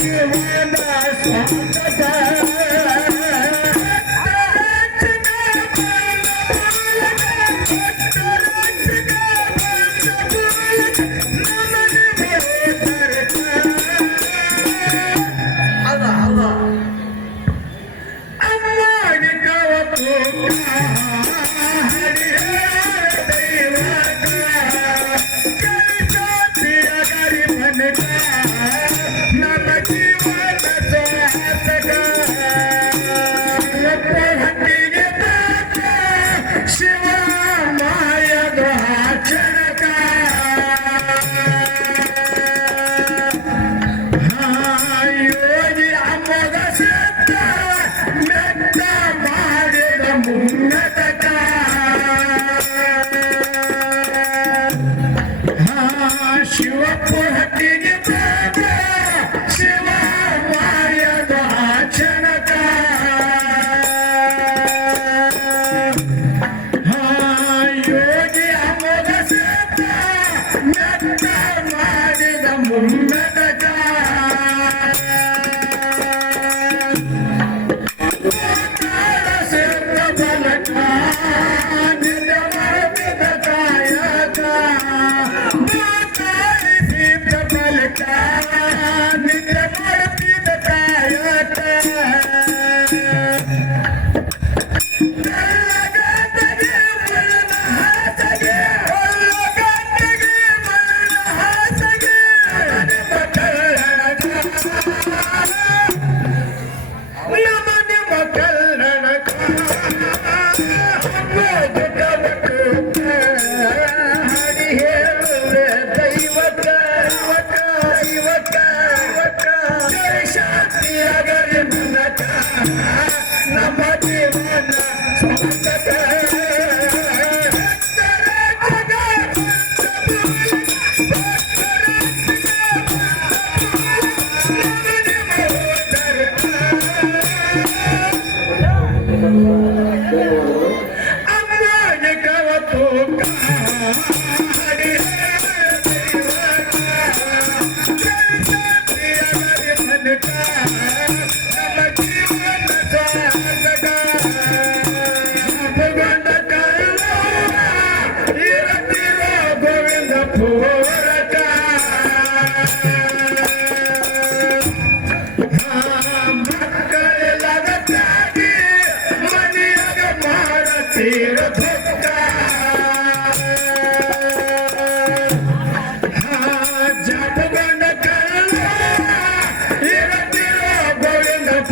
ನಮ್ಮ ಜೀವನ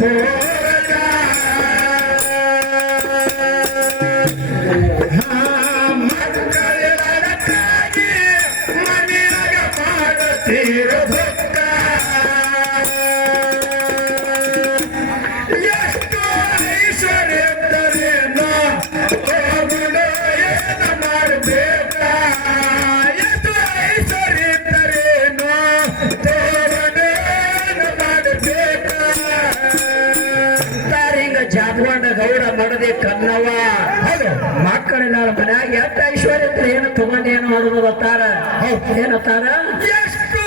해. ಏನು ಮಾಡೋದು ಗೊತ್ತಾರ ಏನತ್ತಾರ ಎಷ್ಟು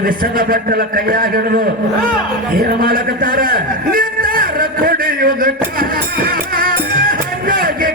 ವಿಷದ ಬಟ್ಟಲ ಕೈಯಾಗ ಹಿಡಿದು ಏನು ಮಾಡಕತ್ತಾರ? ನಿರ್ಧಾರ ಕುಡಿಯುವುದಕ್ಕ ಹಂಗಾಗಿ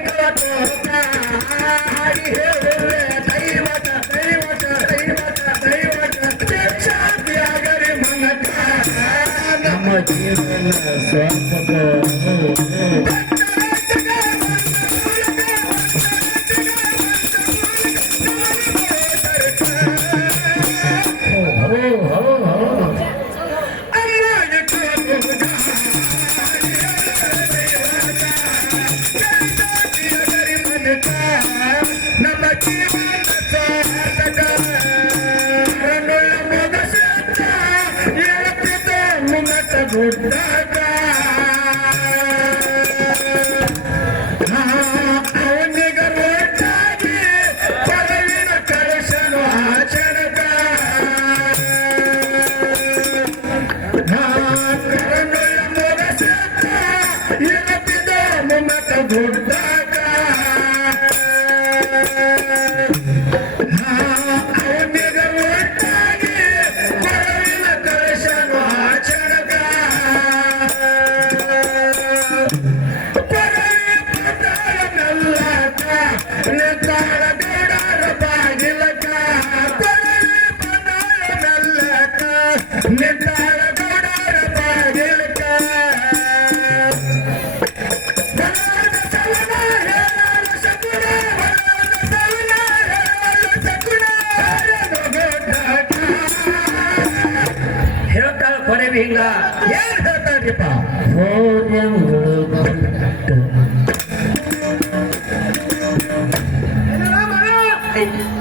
natin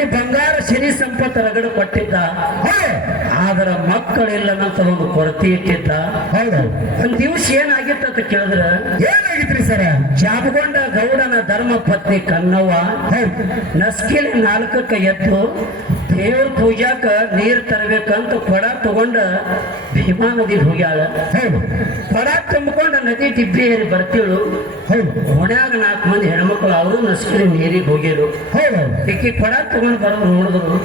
ಕೋಟಿ ಬಂಗಾರ ಸಿರಿ ಸಂಪತ್ ರಗಡು ಕೊಟ್ಟಿದ್ದ. ಆದ್ರ ಮಕ್ಕಳಿಲ್ಲ ನಂತರ ಒಂದು ಕೊರತೆ ಇಟ್ಟಿದ್ದ. ಒಂದ್ ದಿವಸ ಏನಾಗಿತ್ತು ಅಂತ ಕೇಳಿದ್ರ ಏನಾಗಿತ್ರಿ ಸರ? ಜಾಬಗೊಂಡ ಗೌಡನ ಧರ್ಮ ಪತ್ನಿ ಕನ್ನವ್ವ ನಸ್ಕಿಲಿ ನಾಲ್ಕಕ್ಕೆ ಎದ್ದು ದೇವ್ರ ಪೂಜಾಕ ನೀರ್ ತರಬೇಕಂತ ಕೊಡ ತಗೊಂಡ ಭೀಮಾ ನದಿಗೆ ಹೋಗ್ಯಾಳ. ಕೊಡ ತುಂಬಿಕೊಂಡ ನದಿ ಟಿಬ್ಬಿ ಏರಿ ಬರ್ತೀಳು. ಹೊಣ್ಯಾಗ ಓಣ್ಯಾಗ ನಾಲ್ಕು ಮಂದಿ ಹೆಣ್ಮಕ್ಳು ಅವರು ನಸ್ಕಿ ನೀರಿಗೆ ಹೋಗ್ಯಾರು. ಈಕಿ ಕೊಡ ತಗೊಂಡ್ ಬರೋದು ನೋಡಿದ್ರು.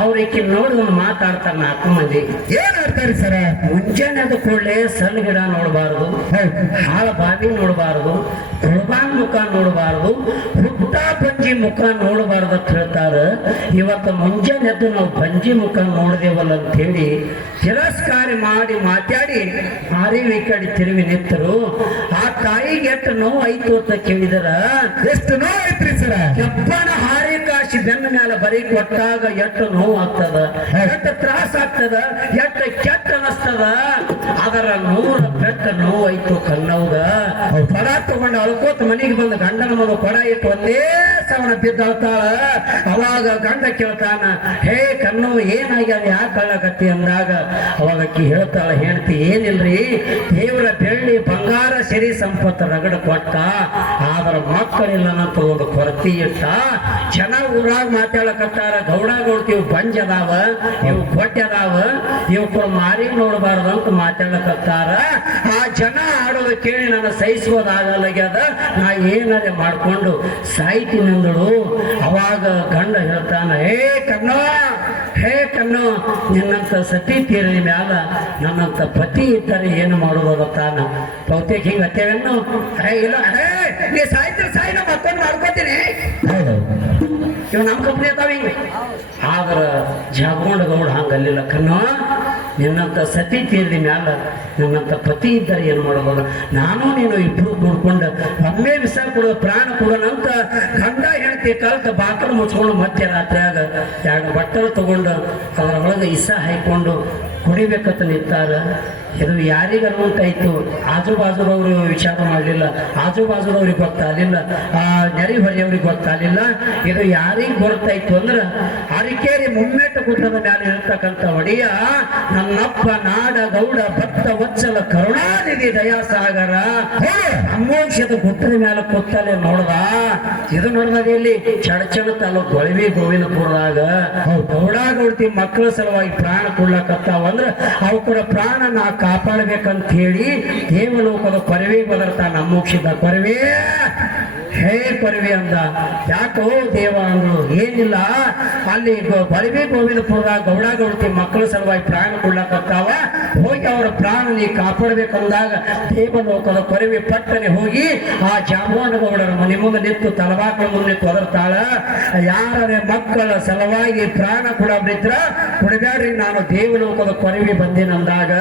ಅವ್ರ ಈಕಿ ನೋಡಿದ್ರು ಮಾತಾಡ್ತಾರ ನಾಲ್ಕು ಮಂದಿ ಏನ್ ಆಡ್ತಾರಿ ಸರ? ಮುಂಜಾನೆ ಅದ ಕೂಡಲೇ ಸಣ್ಣ ಗಿಡ ನೋಡಬಾರದು ಹಾಳ ಬಾವಿ ನೋಡಬಾರದು ಕುರ್ಬಾನ್ ಮುಖ ನೋಡಬಾರದು ಹುಟ್ಟ ಪಂಜಿ ಮುಖ ನೋಡಬಾರದು ಅಂತ ಹೇಳ್ತಾರ. ಇವತ್ತು ಮುಂಜಾನೆ ಎದ್ದು ನಾವು ಪಂಜಿ ಮುಖ ನೋಡಿದೇವಲ್ಲ ಅಂತ ಹೇಳಿ ತಿರಸ್ಕಾರ ಮಾಡಿ ಮಾತಾಡಿ ಮಾರಿ ಕಡೆ ತಿರುವಿ ನಿಂತರು. ಆ ತಾಯಿಗೆ ಎಷ್ಟು ನೋವು ಆಯ್ತು ಅಂತ ಕೇಳಿದರ? ಎಷ್ಟು ನೋವು ಐತ್ರಿ ಸರ? ಕೆಪ್ಪನ ಹಾರಿ ಬೆನ್ನ ಮೇಲೆ ಬರೀ ಕೊಟ್ಟಾಗ ಎಷ್ಟು ನೋವು ಆಗ್ತದ ಎಷ್ಟು ತ್ರಾಸ ಆಗ್ತದ ಎಷ್ಟು ಕೆಟ್ಟ ಅನಸ್ತದ? ಅದರ ನೂರ ಪೆಟ್ಟ ನೋವಾಯ್ತು ಕಣ್ಣವ್ಗ. ಪರ ತಗೊಂಡ ಅಳ್ಕೋತ ಮನೆಗೆ ಬಂದ ಗಂಡನ ಮಗ ಪಡ ಇಟ್ಟು ಒಂದೇ ಸವಣ ಬಿದ್ದಾಳ್ತಾಳ. ಅವಾಗ ಗಂಡ ಕೇಳ್ತಾನ ಹೇ ಕಣ್ಣು ಏನಾಗ್ಯದ ಯಾಕೆ ಅಳ್ಳಕತ್ತಿ ಅಂದಾಗ ಅವಾಗ ಅಕ್ಕಿ ಹೇಳ್ತಾಳ ಹೇಳ್ತಿ ಏನಿಲ್ರಿ? ದೇವರ ಬೆಳ್ಳಿ ಬಂಗಾರ ಸಿರಿ ಸಂಪತ್ತು ರಗಡ ಕೊಟ್ಟ ಆದ್ರ ಮಕ್ಕಳಿಲ್ಲ ಅಂತ ಒಂದು ಕೊರತೆ ಇಟ್ಟ ಜನ ಊರಾಗ ಮಾತಾಡಕತ್ತಾರ ಗೌಡ ಗೌಡ್ತಿವ್ ಬಂಜ್ ಅದಾವ ಇವು ಕೊಟ್ಟೆ ಅದಾವ ಇವು ಮಾರಿ ನೋಡಬಾರ್ದು ಅಂತ ಮಾತಾಡಕತ್ತಾರ ಆ ಜನ ಆಡೋದು ಕೇಳಿ ನಾನು ಸಹಿಸೋದಾಗಲ್ಲಾಗ್ಯದ ನಾ ಮಾಡ್ಕೊಂಡು ಸಾಯ್ತೀನಿ ಅಂದಳು. ಅವಾಗ ಗಂಡ ಹೇಳ್ತಾನ, ಹೇ ಕಣ್ಣೋ ಹೇ ಕಣ್ಣು ನಿನ್ನಂತ ಸತಿ ತೀರಿದ ಮ್ಯಾಲ ನನ್ನಂತ ಪತಿ ಇದ್ದರೆ ಏನು ಮಾಡೋದು ಗೊತ್ತಾನ ಬಹುತೇಕ ಹಿಂಗ ಅತ್ತೇವೇನು ಹೇ, ಇಲ್ಲ, ಹೇ, ನೀ ಸಾಯ್ತಿರ ಸಾಯಿ ನಮ್ಮ ಮತ್ತೊಂದು ಮಾಡ್ಕೋತೀನಿ. ಇವ್ ನಮ್ಮ ಕಂಪ್ನಿ ಅದಾವ ಹಿಂಗ. ಆದ್ರ ಜಗೊಂಡ್ ಗೌಡ ಹಂಗಲ್ಲಿಲ್ಲ ಕಣ್ಣು ನಿನ್ನಂತ ಸತಿ ತೀರಿದ ಮ್ಯಾಲ ನನ್ನಂಥ ಪತಿ ಇದ್ದರೆ ಏನು ಮಾಡಬಹುದು ನಾನು ನೀನು ಇಬ್ಬರು ಕೂಡ್ಕೊಂಡು ಒಮ್ಮೆ ವಿಷ ಕೊಡೋ, ಪ್ರಾಣ ಕೊಡೋಣಂತ ಗಂಡ ಹೆಂಡತಿ ಕಲ್ತ ಬಾಕಲು ಮುಚ್ಕೊಂಡು ಮಧ್ಯರಾತ್ರಿಯಾಗ ಎರಡು ಬಟ್ಟಲು ತಗೊಂಡು ಅದರ ಒಳಗೆ ಇಸ ಹಾಯ್ಕೊಂಡು ಕುಡಿಬೇಕಂತ ನಿಂತಾರ ಇದು ಯಾರಿಗ ಇತ್ತು? ಆಜು ಬಾಜುದವರು ವಿಚಾರ ಮಾಡಲಿಲ್ಲ. ಆಜು ಬಾಜುದವ್ರಿಗೆ ಗೊತ್ತಾಗಲಿಲ್ಲ. ಆ ನೆರೆ ಹೊರೆಯವ್ರಿಗೆ ಗೊತ್ತಾಗಲಿಲ್ಲ. ಇದು ಯಾರಿಗೆ ಗೊತ್ತಾಯ್ತು ಅಂದ್ರೆ, ಅರಿಕೇರಿ ಮುಮ್ಮೆಟ್ಟ ಗುಡ್ಡದ ಮೇಲೆ ಇರ್ತಕ್ಕಂಥ ಒಡೆಯ, ನನ್ನಪ್ಪ ನಾಡ ಗೌಡ ಭಕ್ತ ವಚ್ಚಲ ಕರುಣಾನಿಧಿ ದಯಾಸಾಗರ. ಅಮೋಕ್ಷದ ಗುಡ್ಡದ ಮೇಲೆ ಕೊತ್ತಲೆ ನೋಡ್ದ. ಇದು ನೋಡ್ದಾಗ ಇಲ್ಲಿ ಚಡಚಣ ತಾಲೂಕು ಗೊಳವಿ ಗೋವಿಂದಪುರದಾಗ. ಗೌಡ ಗೌಡ್ತಿ ಮಕ್ಕಳ ಸಲುವಾಗಿ ಪ್ರಾಣ ಕೊಡ್ಲಕತ್ತಾವ ಅಂದ್ರ ಅವು ಕೂಡ ಪ್ರಾಣ ನಾ ಕಾಪಾಡ್ಬೇಕಂತ ಹೇಳಿ ದೇವಲೋಕದ ಪರವೇ ಬದರ್ತ ನಮ್ಮ ಮೋಕ್ಷದ ಪರವೇ ಹೇ ಪರವಿ ಅಂದ. ಯಾಕೋ ದೇವ ಅಂದ್ರು, ಏನಿಲ್ಲ. ಅಲ್ಲಿ ಗೊ- ಗೋವಿಂದಪುರ ಗೌಡ ಗೌಡತಿ ಮಕ್ಕಳ ಸಲುವಾಗಿ ಪ್ರಾಣ ಕೊಡ್ಲಕತ್ತಾವ. ಅವರ ಪ್ರಾಣ ನೀ ಕಾಪಾಡಬೇಕಂದಾಗ ದೇವಲೋಕದ ಕೊರವಿ ಪಟ್ಟನೆ ಹೋಗಿ ಆ ಜಾಮೋನಗೌಡರ ಮನೆ ಮುಂದೆ ನಿಂತು ತಲವಾಕ ಮುಂದೆ ನಿಂತು ಒದರ್ತಾಳ ಯಾರೇ ಮಕ್ಕಳ ಸಲುವಾಗಿ ಪ್ರಾಣ ಕೊಡಬಿದ್ರ ಕೊಡಬೇಡ್ರಿ, ನಾನು ದೇವಲೋಕದ ಕೊರವಿ ಬಂದಿನಂದಾಗ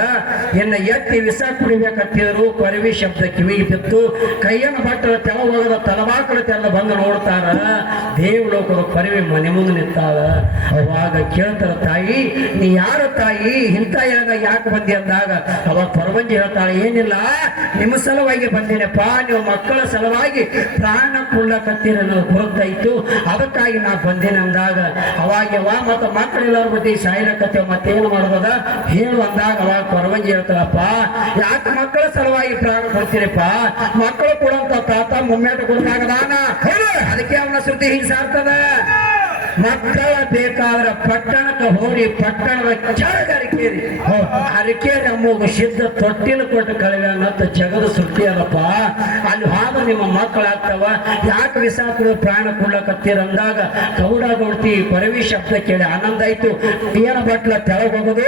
ಎನ್ನ ಎತ್ತಿ ವಿಸ ಕುಡಿಬೇಕಂತಿದ್ರು ಕೊರವಿ ಶಬ್ದ ಕಿವಿಗೆ ಬಿತ್ತು. ಕೈಯನ್ನು ಪಟ್ಟ ತೆಲ ಹೋಗದ ತಲವಾಕಳ ತೆಲ್ಲ ಬಂದು ನೋಡ್ತಾರ. ದೇವಲೋಕದ ಕೊರವಿ ಮನೆ ಮುಂದೆ ನಿಂತಾಳ. ಅವಾಗ ಕೇಳ್ತಾರ ತಾಯಿ, ನೀ ಯಾರ ತಾಯಿ? ಇಂಥ ಯಾಕೆ ಬಂದಿ ಅಂದಾಗ ಅವಾಗ ಪರವಂಜಿ ಹೇಳ್ತಾಳೆ, ಏನಿಲ್ಲ, ನಿಮ್ಮ ಸಲುವಾಗಿ ಬಂದಿನಪ್ಪ, ನೀವು ಮಕ್ಕಳ ಸಲುವಾಗಿ ಪ್ರಾಣ ಕುಳ್ಳ ಕತ್ತಿರ ಗೊತ್ತಾಯ್ತು ಅದಕ್ಕಾಗಿ ನಾ ಬಂದೇನೆ ಅಂದಾಗ, ಅವಾಗ ಯವ್ವ ಮತ್ತು ಮಕ್ಕಳೆಲ್ಲರ ಬುದ್ಧಿ ಮತ್ತೆ ಮತ್ತೇನು ಮಾಡ್ಬೋದ? ಹೇಳು ಅಂದಾಗ ಅವಾಗ ಪರವಂಜಿ ಹೇಳ್ತಾಳಪ್ಪ, ಯಾಕೆ ಮಕ್ಕಳ ಸಲುವಾಗಿ ಪ್ರಾಣ ಕೊಡ್ತೀರಪ್ಪ? ಮಕ್ಕಳು ಕೊಡುವಂತ ತಾತ ಮುಮ್ಮೇಟ ಕೊಡದಾಗದಾನ? ಅದಕ್ಕೆ ಅವನ ಸುದ್ದಿ ಹಿಂಗ್ ಸಾರ್ತದ ಮಕ್ಕಳ ಬೇಕಾದ್ರೆ ಪಟ್ಟಣಕ್ಕೆ ಹೋಗಿ ಪಟ್ಟಣದ ಕೆಳಗೆ ಅರಿಕೇರಿ ಅರಿಕೇರಿ ನಮ್ಮ ಸಿದ್ಧ ತೊಟ್ಟಿಲು ಕೊಟ್ಟು ಕಳವೆ ಅನ್ನತ್ತ ಜಗದ ಸುಟ್ಟಿ ಅದಪ್ಪ. ಅಲ್ಲಿ ಹಾಗ ನಿಮ್ಮ ಮಕ್ಕಳಾಗ್ತಾವ ಯಾಕೆ ವಿಸಾಕರು ಪ್ರಾಣ ಕೊಡ್ಲಕತ್ತೀರ ಅಂದಾಗ ಗೌಡ ಗೌಡ್ತಿ ಪರವಿ ಶಬ್ದ ಕೇಳಿ ಆನಂದ ಆಯ್ತು. ಏನ ಬಟ್ಲ ತೆಳಗ್ ಹೋಗೋದು.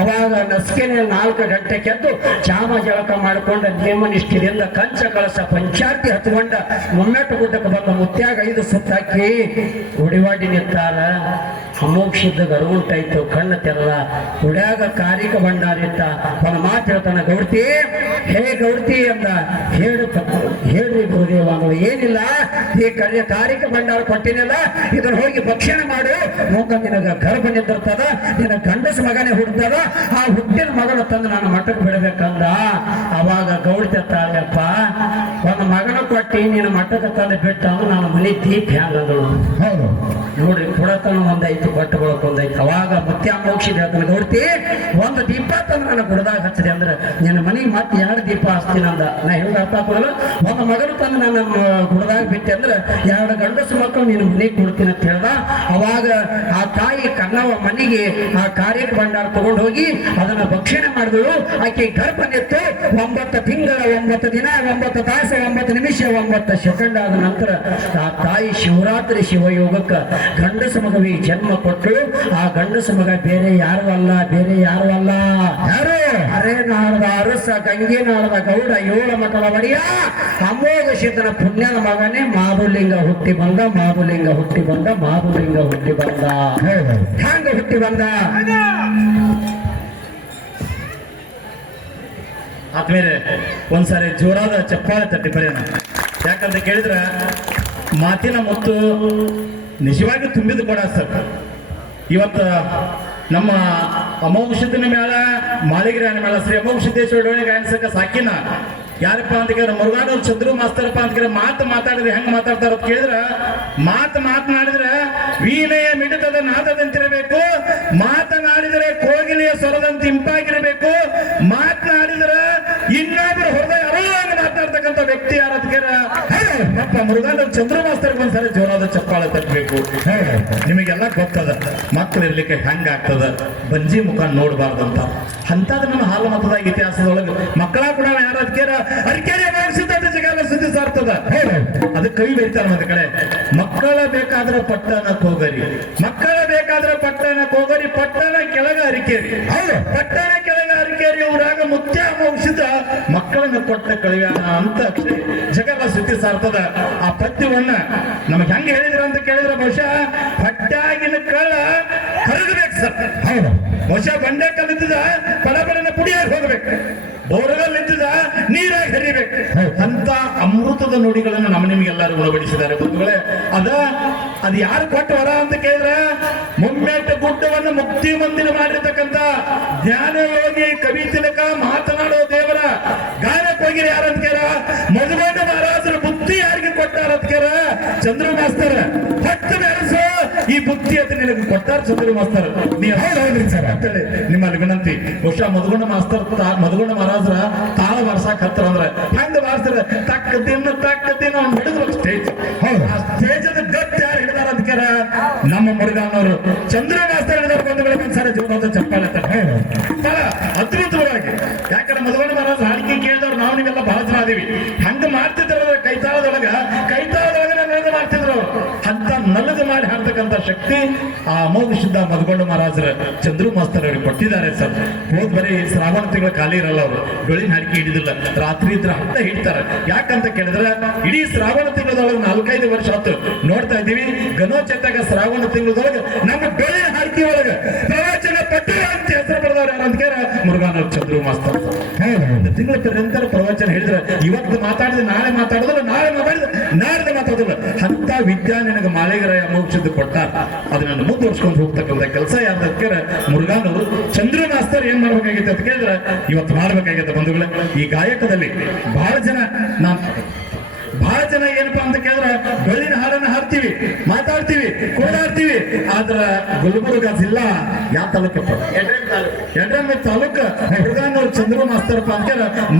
ಅವಾಗ ನಸ್ಕಿನ ನಾಲ್ಕು ಗಂಟೆ ಕೆದ್ದು ಚಾಮ ಜಳಕ ಮಾಡಿಕೊಂಡ ನೇಮನಿಷ್ಠರಿಂದ ಕಂಚ ಕಳಸ ಪಂಚಾರ್ತಿ ಹತ್ಕೊಂಡ ಮುಮ್ಮೆಟ್ಟು ಗುಡ್ಡಕ್ಕೆ ಬಂದ ಮುತ್ಯಾಗ ಐದು ಸುತ್ತಾಕಿ ಉಡಿವಾಡಿ ನಿಂತಾರ ಅಮೋಕ್ಷದ ಗರುಗುಂಟಾಯ್ತು ಕಣ್ಣು ತೆರಲ ಉಡಾಗ ಕಾರಿಕ ಭಂಡಾರಿತ್ತ ಅವನ ಮಾತು ಹೇಳ್ತಾನ ಗೌಡ್ತಿ. ಹೇ ಗೌಡ್ತಿ ಅಂದ ಹೇಳು ತಪ್ಪು ಹೇಳ್ರಿ ಗುರುದೇವ ಅಂದ್ರು ಏನಿಲ್ಲ. ಈ ಕರ್ಯ ಕಾರಿಕ ಭಂಡಾರ ಕೊಟ್ಟಿನಲ್ಲ ಇದನ್ನ ಹೋಗಿ ಭಕ್ಷಣ ಮಾಡು. ಮೂಕ ನಿನಗ ಗರ್ಭ ನಿಂತಿರ್ತದ ನಿನ್ನ ಗಂಡಸ ಮಗನೇ ಹುಡ್ತದ ಆ ಹುಟ್ಟಿನ ಮಗನ ತಂದು ನಾನು ಮಠಕ್ಕೆ ಬಿಡಬೇಕಂದ. ಅವಾಗ ಗೌಡ್ತಿ ತಾಳಪ್ಪ ಒಂದು ಮಗನ ಕೊಟ್ಟಿ ನಿನ್ನ ಮಠಕ್ಕೆ ತಂದು ಬಿಟ್ಟ ನಾನು ಮನೆ ದೀಪ ಹೆಂಗ ಅಂದಳು ಹೌದು. ನೋಡ್ರಿ ಕೊಡತನ ಒಂದೈತು. ಕೊಟ್ಟು ಕೊಟ್ಟುಗಳು ಅವಾಗ ಮುತ್ಯ ಮೋಕ್ಷಿದ ಹೇಳ್ತಾನೆ ನೋಡ್ತಿ, ಒಂದು ದೀಪ ತಂದ್ರೆ ನನಗೆ ಗುಡದಾಗ ಹಚ್ಚಿದೆ ಅಂದ್ರೆ, ನಿನ್ನ ಮನೆ ಮತ್ತೆ ಎರಡು ದೀಪ ಹಚ್ತೀನಿ ಅಂದ. ನಾ ಹೆಂಗ ಅರ್ಥ ಆಗ್ತದಲ್ಲ? ಒಂದು ಮಗನ ತಂದು ನನ್ನ ಗುಡದಾಗ ಬಿಟ್ಟೆ ಅಂದ್ರೆ, ಎರಡು ಗಂಡಸು ಮಕ್ಕಳು ನೀನು ಮನೆಗೆ ಕೊಡ್ತೀನಿ ಅಂತ ಹೇಳ್ದ. ಅವಾಗ ಆ ತಾಯಿ ಕನ್ನವ ಮನೆಗೆ ಆ ಕಾರ್ಯಕ್ಕೆ ಭಂಡಾರ ತಗೊಂಡು ಹೋಗಿ ಅದನ್ನ ಭಕ್ಷಣೆ ಮಾಡಿದಳು. ಆಕೆ ಗರ್ಭ ನೆತ್ತು, ಒಂಬತ್ತು ತಿಂಗಳ, ಒಂಬತ್ತು ದಿನ, ಒಂಬತ್ತು ತಾಸು, ಒಂಬತ್ತು ನಿಮಿಷ, ಒಂಬತ್ತು ಸೆಕೆಂಡ್ ಆದ ನಂತರ ಆ ತಾಯಿ ಶಿವರಾತ್ರಿ ಶಿವಯೋಗಕ್ಕ ಗಂಡಸ ಮಗುವಿ ಜನ್ಮ ಕೊಟ್ಟು ಆ ಗಂಡಸ ಮಗ ಬೇರೆ ಯಾರು ಅಲ್ಲ ಬೇರೆ ಯಾರು ಅಲ್ಲ. ಯಾರು? ಅರೆ ನಾಳದ ಅರಸ ಗಂಗೆ ನಾಳದ ಗೌಡ ಏಳ ಮಕ್ಕಳ ಒಡೆಯ. ಅಮೋಘ ಶೀತನ ಪುಣ್ಯದ ಮಗನೇ ಮಾಧುಲಿಂಗ ಹುಟ್ಟಿ ಬಂದ ಮಾಧುಲಿಂಗ ಹುಟ್ಟಿ ಬಂದ ಮಾಧುಲಿಂಗ ಹುಟ್ಟಿ ಬಂದ. ಹ್ಯಾಂಗ ಹುಟ್ಟಿ ಬಂದ? ಆದ್ಮೇಲೆ ಒಂದ್ಸಾರಿ ಜೋರಾದ ಚಪ್ಪಾಳೆ ತಟ್ಟಿ ಬರೆಯೋಣ. ಯಾಕಂತ ಕೇಳಿದ್ರೆ ಮಾತಿನ ಮತ್ತು ನಿಜವಾಗಿ ತುಂಬಿದ ಕೊಡ ಸರ್ ಇವತ್ತು ನಮ್ಮ ಅಮೋಘಿನ ಮೇಲೆ ಮಾಳಿಗಿರಾಯನ ಮೇಲೆ ಶ್ರೀ ಅಮೋಘಿಸಿದ್ದೇಶ್ವರ ಗಾಯನಸಕ್ಕ ಸಾಕಿನ. ಯಾರಪ್ಪ ಅಂತ ಕೇಳಿದ್ರೆ ಮುರುಘಾನವ್ರು ಚಂದ್ರು ಮಾಸ್ತರಪ್ಪ ಅಂತ ಕೇಳಿದ್ರೆ ಮಾತು ಮಾತಾಡಿದ್ರೆ ಹೆಂಗ್ ಮಾತಾಡ್ತಾರ ಅಂತ ಕೇಳಿದ್ರೆ, ಮಾತು ಮಾತನಾಡಿದ್ರೆ ವೀಣೆಯ ಮಿಡಿತದ ನಾದದಂತಿರಬೇಕು, ಮಾತನಾಡಿದರೆ ಕೋಗಿಲೆಯ ಸ್ವರದಂತೆ ಇಂಪಾಗಿರಬೇಕು ಮಾತಾಡ್ತಕ್ಕಂಥ ವ್ಯಕ್ತಿ ಯಾರು ಅಂತ ಕೇಳಿದ್ರೆ ನಮ್ಮ ಮೃಗಾಲ ಚಂದ್ರು ಮಾಸ್ತರ್ಗೆ ಒಂದ್ಸರಿ ಜೋರಾದ ಚಪ್ಪಾಳೆ ತಟ್ಟಬೇಕು ನಿಮಗೆಲ್ಲ ಗೊತ್ತದ ಮಕ್ಕಳು ಇರ್ಲಿಕ್ಕೆ ಹೆಂಗ ಆಗ್ತದ ಬಂಜಿ ಮುಖ ನೋಡಬಾರ್ದಂತ. ಅಂತದ ನಮ್ಮ ಹಾಲು ಮತದ ಇತಿಹಾಸದೊಳಗೆ. ಮಕ್ಕಳ ಕೂಡ ಯಾರು ಅದಕ್ಕೆ ಅರಿಕೆರೆ ಮಾಡಿಸಿದ ಜಗಲ್ಲ ಸುದ್ದಿ ಸಾರ್ತದ. ಅದು ಕವಿ ಬೈತಾರ ಒಂದ್ ಕಡೆ. ಮಕ್ಕಳ ಬೇಕಾದ್ರೆ ಪಟ್ಟಣಕ್ಕೆ ಹೋಗರಿ ಮಕ್ಕಳ ಬೇಕಾದ್ರೆ ಪಟ್ಟಣಕ್ಕೆ ಕೋಗರಿ, ಪಟ್ಟಣ ಕೆಳಗ ಅರಿಕೇರಿ. ಪಟ್ಟಣ ಊರಾಗ ಮುಖ್ಯ ಮುಗಿಸಿದ ಮಕ್ಕಳನ್ನು ಕೊಟ್ಟ ಕಲ್ಯಾಣ ಅಂತ ಜಗದ ಸುದ್ದಿ ಸಾರ್ತದ ಆ ಪದ್ಯವನ್ನ ನಮಗೆ ಹೆಂಗೆ ಹೇಳಿದ್ರ ಅಂತ ಕೇಳಿದ್ರೆ ಬಹುಶಃ? ಪಟ್ಟಾಗಿನ ಕಳ್ಳ ಕರಗಬೇಕು ಸರ್. ಹೌದು. ಬಹುಶಃ ಬಂಡೆ ನಿಂತಿದ ಪಡ ಪಡನ ಪುಡಿಯಾಗಿ ಹೋಗ್ಬೇಕು. ಬೋರ್ವೆಲ್ ನಿಂತಿದ ನೀರಾಗಿ ಹರಿಬೇಕು. ಅಂತ ಅಮೃತದ ನುಡಿಗಳನ್ನು ನಮ್ಮ ನಿಮಗೆಲ್ಲರೂ ಉಣಬಡಿಸಿದ್ದಾರೆ ಬಂಧುಗಳೇ ಅದ ಅದು ಯಾರು ಕೊಟ್ಟ ವರ ಅಂತ ಕೇಳಿದ್ರೆ ಮುಮ್ಮೆಟ್ಟ ಗುಡ್ಡವನ್ನು ಮುಕ್ತಿ ಮಂದಿರ ಮಾಡಿರ್ತಕ್ಕಂಥ ಜ್ಞಾನ ಯೋಗಿ ಕವಿ ತಿಲಕ ಮಾತನಾಡೋ ದೇವರ ಗಾಯಕ್ಕೆ ಹೋಗಿರಿ ಯಾರು ಅಂತ ಕೇಳ ಮಧುಗೊಂಡ ಮಹಾರಾಜರ ಬುದ್ಧಿ ಯಾರಿಗೆ ಕೊಟ್ಟಾರ ಅಂತ ಕೇಳ ಚಂದ್ರ ಮಾಸ್ತರ್ ಹತ್ತು ಈ ಬುದ್ಧಿ ಅಂತ ನಿನಗೆ ಕೊಟ್ಟಾರ ಚಂದ್ರ ಮಾಸ್ತರ್. ನೀ ಹೌದು ಹೌದ್ರಿ ಸರ್, ಅಂತೇಳಿ ನಿಮ್ಮಲ್ಲಿ ವಿನಂತಿ. ಬಹುಶಃ ಮಧುಗುಣ ಮಾಸ್ತರ್ ಮಧುಗುಣ ಮಹಾರಾಜರ ತಾಳ ಬಾರ್ಸಾಕ್ ಹತ್ರ ಅಂದ್ರೆ. ಹೆಂಗ ಬಾರಿಸ್ತಾರೆ ತಕ್ಕ ದಿನ ತಕ್ಕ ದಿನ ಅವ್ನು ಹಿಡಿದ್ರು ಸ್ಟೇಜ್ ಹೌದು. ಆ ಸ್ಟೇಜ್ ಅದ ಗಟ್ಟಿ ಯಾರು ಹಿಡಿದಾರ ಕೇಳ. ನಮ್ಮ ಮುರಿದಾನವರು. ಚಂದ್ರ ಮಾಸ್ತರ್ ಹಿಡಿದಾರ ಬಂಧುಗಳಿಗೆ ಸರ ಜೀವನದ ಚಪ್ಪಾಳೆ ಅದ್ಭುತವಾಗಿ. ಯಾಕಂದ್ರೆ ಮಧುಗುಣ ಮಹಾರಾಜ ಹಾಡಿಕೆ ಕೇಳಿದವ್ರು ನಾವು ನೀವೆಲ್ಲ ಬಹಳ ಜನ ಅದೀವಿ ಹಂಗ ಮಾಡ್ತಿದ್ರು ಮಾಡಿ ಶಕ್ತಿ ಆ ಅಮೋಘಿಸಿದ್ದ ಮದಗೊಂಡು ಮಹಾರಾಜರ ಚಂದ್ರು ಮಾಸ್ತರ್ ಅವ್ರಿಗೆ ಕೊಟ್ಟಿದ್ದಾರೆ ಸರ್. ಹೋದ್ ಬರೀ ಶ್ರಾವಣ ತಿಂಗಳ ಖಾಲಿ ಇರಲ್ಲ ಅವರು. ಬೆಳಿನ ಹಡಿಕೆ ಹಿಡಿದಿಲ್ಲ. ರಾತ್ರಿ ಇದ್ರ ಹತ್ತ ಹಿಡ್ತಾರೆ. ಯಾಕಂತ ಕೇಳಿದ್ರೆ ಇಡೀ ಶ್ರಾವಣ ತಿಂಗಳದೊಳಗೆ ನಾಲ್ಕೈದು ವರ್ಷ ಹತ್ತು ನೋಡ್ತಾ ಇದ್ದೀವಿ ಗಣೋಚೆತ್ತಾಗ ಶ್ರಾವಣ ತಿಂಗಳದೊಳಗೆ ನಮ್ಮ ಬೆಳಿನ ಹಡಿಕೆ ಒಳಗೆ ಪ್ರವಚನ ಪಟ್ಟಿ ಅಂತ ಹೆಸರು ಪಡೆದವ್ರು ಯಾರು ಅಂತ ಕೇಳ ಮುರುಘಾನವ್ರ ಚಂದ್ರು ಮಾಸ್ತರ್. ತಿಂಗಳ ನಂತರ ಪ್ರವಚನ ಹೇಳಿದ್ರೆ, ಇವತ್ತು ಮಾತಾಡಿದ್ರೆ ನಾಳೆ ಮಾತಾಡೋದಿಲ್ಲ, ನಾಳೆ ಮಾತಾಡಿದ್ರೆ ನಾಳೆ ಮಾತಾಡೋದಿಲ್ಲ. ಅಂತ ವಿದ್ಯಾ ನಿನಗೆ ಮಾಲೆಗರ ಮೋಕ್ಷದ ಕೊಟ್ಟ ಅದನ್ನ ಮುಂದುವರ್ಸ್ಕೊಂಡು ಹೋಗ್ತಕ್ಕಂಥ ಕೆಲಸ ಯಾರ್ದಕ್ಕೆ ಮುರುಘಾನವರು, ಚಂದ್ರ ಮಾಸ್ತರ್ ಏನ್ ಮಾಡ್ಬೇಕಾಗಿತ್ತು ಅಂತ ಕೇಳಿದ್ರೆ, ಇವತ್ತು ಮಾಡ್ಬೇಕಾಗಿತ್ತು ಬಂಧುಗಳೇ, ಈ ಗಾಯಕದಲ್ಲಿ ಬಹಳ ಜನ ನಾನು ಬಹಳ ಚೆನ್ನಾಗಿ ಏನಪ್ಪಾ ಅಂತ ಕೇಳಿದ್ರೆ ಬೆಳ್ಳಿನ ಹಾಡನ್ನ ಹಾಡ್ತೀವಿ ಮಾತಾಡ್ತೀವಿ ಕೋಡಾಡ್ತೀವಿ ಆದ್ರ ಗುಲ್ಬರ್ಗ ಜಿಲ್ಲಾ ಯಾವ ತಾಲೂಕಪ್ಪ ಯಡ್ರಮ್ಮೆ ತಾಲೂಕ. ಹುಡುಗನೂರು ಚಂದ್ರ ಮಾಸ್ತರಪ್ಪ ಅಂತ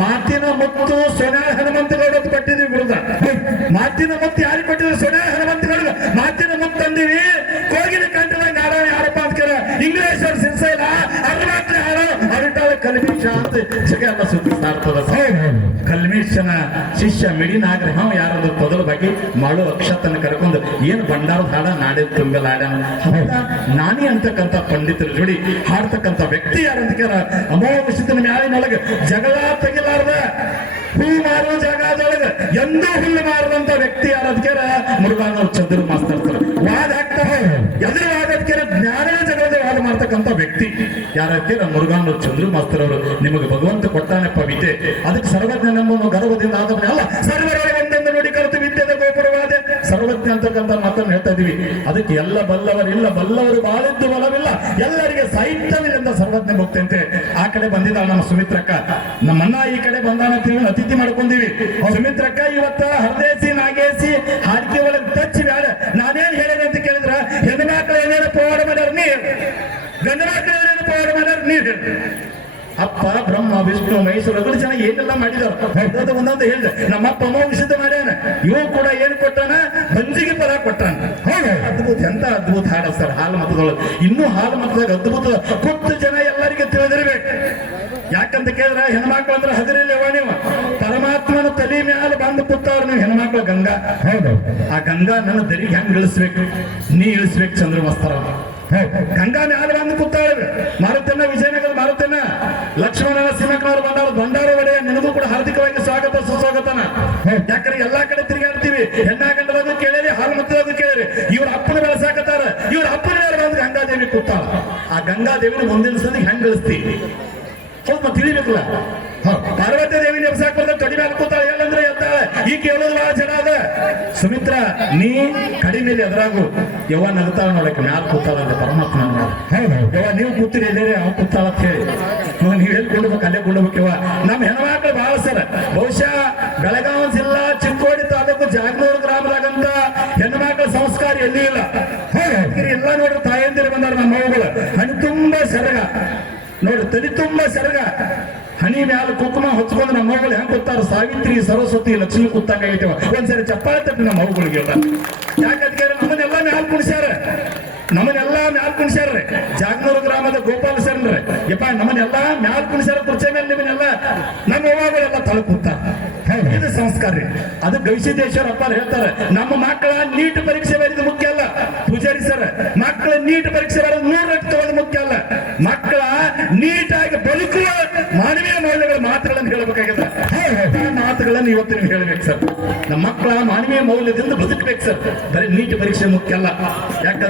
ಮಾತಿನ ಮತ್ತು ಸೊನಾಳ ಹನುಮಂತಗೌಡ ಅಂತ ಕೊಟ್ಟಿದ್ವಿ ಗುರುದ. ಮಾತಿನ ಮುತ್ತು ಯಾರಿಗೆ ಕೊಟ್ಟಿದ್ರು ಸೊನಾಳ ಹನುಮಂತಗೌಡ ಮಾತಿನ ಮತ್ತು ಅಂದಿವಿ. ಕೋಗಿನ ಕಂಠದ ನಾರಾಯಣ ಯಾರಪ್ಪ ಅಂತ ಕೇಳ ಇಂಗ್ಲಿಷ್ ಅವ್ರು ಸಿನ್ಸೈಲ ಅರ್ಮಾತ್ರಿ ಹಾಡೋ ಅರಿಟಾಳ ಅಂತ ಜಗ ಎಲ್ಲ ಸುದ್ದಿ ಕಲ್ಮೇಶನ ಶಿಷ್ಯ ಮಿಡಿನಾಗ್ರೆ. ಹಾವ್ ಯಾರಾದ್ರು ತೊದಲು ಬಗ್ಗೆ ಮಳು ಅಕ್ಷತನ ಕರ್ಕೊಂಡು ಏನು ಬಂಡಾರದ ಹಾಡ ನಾಡೆ ತುಂಬಲ ಅಂತ ನಾನಿ ಅಂತಕ್ಕಂಥ ಪಂಡಿತರ ಜೋಡಿ ಹಾಡ್ತಕ್ಕಂಥ ವ್ಯಕ್ತಿ ಯಾರಂತ ಕೇಳ ಅಮೋಘಿಸಿದ ಮ್ಯಾಲಿನೊಳಗೆ ಜಗಳ ತೆಗಿಲಾರ್ದ. ಹೂ ಮಾರುವ ಜಾಗದೊಳಗೆ ಎಂದೂ ಹುಲ್ಲು ಮಾರದಂತ ವ್ಯಕ್ತಿ ಯಾರಂತ ಕೇಳ ಮುರುಘಾನವ್ರು ಚಂದ್ರ ಮಾಸ್ತರ್ತಾರೆ ವಾದ ಹಾಕ್ತಾರೆ. ಎದುರು ವಾದಕ್ಕೆ ಜ್ಞಾನ ಮಾಡ್ತಕ್ಕಂಥ ವ್ಯಕ್ತಿ ನಮ್ಮ ಮುರುಘಾನವ್ರು ಚಂದ್ರ ಮಾಸ್ತರ್ ಅವರು. ನಿಮಗೆ ಭಗವಂತ ಕೊಟ್ಟಾನೆಪ್ಪ ವಿದ್ಯೆ ಅದಕ್ಕೆ ಸರ್ವಜ್ಞ ನಮ್ಮ ಗರ್ವದಿಂದ ಆದವನೇ ಅಲ್ಲ. ಸರ್ವರ ನೋಡಿ ಕಲಿತು ವಿದ್ಯೆದ ಗೋಪುರವಾದೆ. ಸರ್ವಜ್ಞ ಅಂತಕ್ಕಂಥ ಮಾತನ್ನು ಹೇಳ್ತಾ ಇದ್ದೀವಿ. ಅದಕ್ಕೆ ಎಲ್ಲ ಬಲ್ಲವರಿಲ್ಲ ಬಲ್ಲವರು ಬಾಳಿದ್ದು ಬಲವಿಲ್ಲ. ಎಲ್ಲರಿಗೆ ಸಾಹಿತ್ಯವಿಲ್ಲ ಸರ್ವಜ್ಞ ಭಕ್ತಂತೆ. ಆ ಕಡೆ ಬಂದಿದ್ದ ನಮ್ಮ ಸುಮಿತ್ರಕ್ಕ. ನಮ್ಮನ್ನ ಈ ಕಡೆ ಬಂದಾನ ಅತಿಥಿ ಮಾಡ್ಕೊಂಡಿವಿ. ಸುಮಿತ್ರಕ್ಕ, ಇವತ್ತ ಹರದೇಸಿ, ನಾಗೇಸಿ, ಹಾಡಿಕೆ ಒಳಗೆ ಟಚ್ ಬ್ಯಾಡ ನಾನೇನ್ ಹೇಳಿದೆ ಅಂತ ಕೇಳಿದ್ರ ಹೆಣ್ಣು ಮಕ್ಕಳು ಏನೇನು ಪವಾಡ ಮಾಡ್ಯಾರ ನೀ ಗಂಡ ಮಕ್ಕಳು ಏನೇನು ಪವಾಡ ಮಾಡ್ಯಾರ ನೀ ಹೇಳ್ರಿ ಅಪ್ಪ ಬ್ರಹ್ಮ ವಿಷ್ಣು ಮೈಸೂರು ಅದ್ರ ಜನ ಏನೆಲ್ಲ ಮಾಡಿದ್ರು? ಒಂದೊಂದು ಹೇಳಿದೆ. ನಮ್ಮಪ್ಪ ಅಮ್ಮ ವಿಶುದ್ಧ ಮಾಡ್ಯಾನ. ಇವ ಕೂಡ ಏನ್ ಕೊಟ್ಟಾನ? ಬಂಜಿಗೆ ಪದ ಕೊಟ್ಟಾನ. ಅದ್ಭುತ ಎಂತ ಅದ್ಭುತ ಹಾಡ ಸರ್ ಹಾಲು ಮತದೊಳಗೆ. ಇನ್ನೂ ಹಾಲು ಮತದಾಗ ಅದ್ಭುತ ಕೊಟ್ಟು ಜನ ಎಲ್ಲರಿಗೆ ತಿಳಿದಿರ್ಬೇಕು. ಯಾಕಂತ ಕೇಳಿದ್ರೆ ಹೆಣ್ಮಕ್ಳು ಅಂದ್ರೆ ಹದಿರಿಲ್ಲವ ನೀವು ಪರಮಾತ್ಮನ ತಲೆ ಮ್ಯಾಲ ಬಂದು ಕೂತವ್ರು ನೀವು ಹೆಣ್ಮಕ್ಳು ಗಂಗಾ. ಹೌದು. ಆ ಗಂಗಾ ನನ್ನ ದರಿಗೆ ಹೆಂಗ್ ಇಳಿಸ್ಬೇಕು? ನೀ ಇಳಿಸ್ಬೇಕು ಚಂದ್ರಮಸ್ತರ ಗಂಗಾ ಮ್ಯಾಲ ಬಂದು ಕೂತಾಳೆ ಮಾರುತನ್ನ ವಿಜಯನಗರ ಮಾರುತನ್ನ ಲಕ್ಷ್ಮಣನ ಬಂದವರು ಬಂದಾರ ಬಂಡಾರ ಒಡೆಯ ನಿನಗೂ ಕೂಡ ಹಾರ್ದಿಕವಾಗಿ ಸ್ವಾಗತ, ಸುಸ್ವಾಗತನ. ಯಾಕಂದ್ರೆ ಎಲ್ಲಾ ಕಡೆ ತಿರುಗಾಡ್ತೀವಿ ಹೆಣ್ಣ ಗಂಡರದು ಕೇಳಿರಿ, ಹಾಲು ಮತ್ತದು ಕೇಳಿರಿ. ಇವ್ರ ಅಪ್ಪನ ಬೆಳೆಸಾಕತ್ತಾರ ಇವ್ರ ಅಪ್ಪನ ಮೇಲೆ ಬಂದು ಗಂಗಾದೇವಿ ಕೂತಾಳ. ಆ ಗಂಗಾದೇವಿನ ಮುಂದಿನ ಸಲ ಹೆಂಗ್ ಗಳಿಸ್ತಿ ಸ್ವಲ್ಪ ತಿಳಿಬೇಕಲ್ಲ? ಪಾರ್ವತಿ ಜನ ಸುಮಿತ್ರ, ನೀ ಕಡಿಮೆ ಅದ್ರಾಗು ಯವ್ವ ನಗ್ತಾವ ನೋಡಕ್ಕೆ ಮ್ಯಾಲ ಕೂತಾಳ ಅಂತ ಪರಮಾತ್ಮ ಯವ್ವ, ನೀವು ಕೂತಿರಿ ಎಲ್ಲೇ ಅವ್ ಕೂತಾಳ ಅಂತ ಹೇಳಿ. ನೀವ್ ಎಲ್ಲಿ ಕೊಂಡ್ಬೇಕು, ಅಲ್ಲೇ ಕೊಂಡ್ಬೇಕು, ಯವ್ವ. ನಮ್ಮ ಹೆಣ್ಮಕ್ಳು ಬಹಳ ಸರ್. ಬಹುಶಃ ಬೆಳಗಾವ್ ಜಿಲ್ಲಾ ಚಿಕ್ಕೋಡಿ ತಾಲೂಕು ಜಾಗನೂರು ಗ್ರಾಮದಾಗಂತ ಹೆಣ್ಮಕ್ಳ ಸಂಸ್ಕಾರ ಎಲ್ಲಿ ಇಲ್ಲ. ಎಲ್ಲ ನೋಡ್ರಿ, ತಾಯಂದಿರು ಬಂದಾರ ನಮ್ಮ ಮಗಳು ಹಣ್ಣು ತುಂಬಾ ಸೆರಗ. ನೋಡ್ರಿ, ತಲೆ ತುಂಬಾ ಸೆರಗ. ಹನಿ ಮ್ಯಾಲ ಕುಂಕುಮ ಹೊಚ್ಕೊಂಡು ನಮ್ಮ ಮಗಳು ಹೆಂಗ್ ಕೂತಾರ, ಸಾವಿತ್ರಿ, ಸರಸ್ವತಿ, ಲಕ್ಷ್ಮಿ ಕೂತಾಗ ಐತವ. ಒಂದ್ಸರಿ ಚಪ್ಪಾಳೆ ತಟ್ಟಿ ನಮ್ಮ ಮಗುಗಳಿಗೆ ಯಾಕಂತ ನಮ್ಮನ್ನೆಲ್ಲ ಮ್ಯಾಲ ಕುಣಿಸ್ಯಾರ ನಮ್ಮನ್ನೆಲ್ಲ ಮ್ಯಾಲ್ ಕುಣಿಸ್ಯಾರ್ರಿ ಜಾಗನೂರು ಗ್ರಾಮದ ಗೋಪಾಲ ಸರ್ ಯಪ್ಪ, ನಮ್ಮನ್ನೆಲ್ಲ ಮ್ಯಾಲ್ ಕುಣಿಸ್ಯಾರ ಕುರ್ಚೆ ಮೇಲೆ ನಿಮ್ಮನ್ನೆಲ್ಲ ನಮ್ಮ ಯಾವಾಗಲೆಲ್ಲ ಕೂತಾರ ಇದು ಸಂಸ್ಕಾರ ರೀ. ಅದು ಗವಿಸಿದ್ದೇಶ್ವರ ಅಪ್ಪ ಹೇಳ್ತಾರೆ, ನಮ್ಮ ಮಕ್ಕಳ ನೀಟ್ ಪರೀಕ್ಷೆ ಬರೆದು ಮುಖ್ಯ ಅಲ್ಲ. ಪೂಜಾರಿ ಸರ್, ಮಕ್ಕಳ ನೀಟ್ ಪರೀಕ್ಷೆ ಬರೋದು ನೂರು ತಗೊಳ್ಳೋದು ಮುಖ್ಯ ಅಲ್ಲ. ಮಕ್ಕಳ ನೀಟಾಗಿ ಬದುಕುವ ಮಾನವೀಯ ಮೌಲ್ಯಗಳ ಮಾತುಗಳನ್ನು ಹೇಳಬೇಕಾಗಿದೆ. ಆ ಮಾತುಗಳನ್ನು ಇವತ್ತು ನೀವು ಹೇಳಬೇಕು ಸರ್. ನಮ್ಮ ಮಕ್ಕಳ ಮಾನವೀಯ ಮೌಲ್ಯದಿಂದ ಬದುಕಬೇಕು ಸರ್. ಬರೀ ನೀಟ್ ಪರೀಕ್ಷೆ ಮುಖ್ಯ ಅಲ್ಲ. ಯಾಕಂದ್ರೆ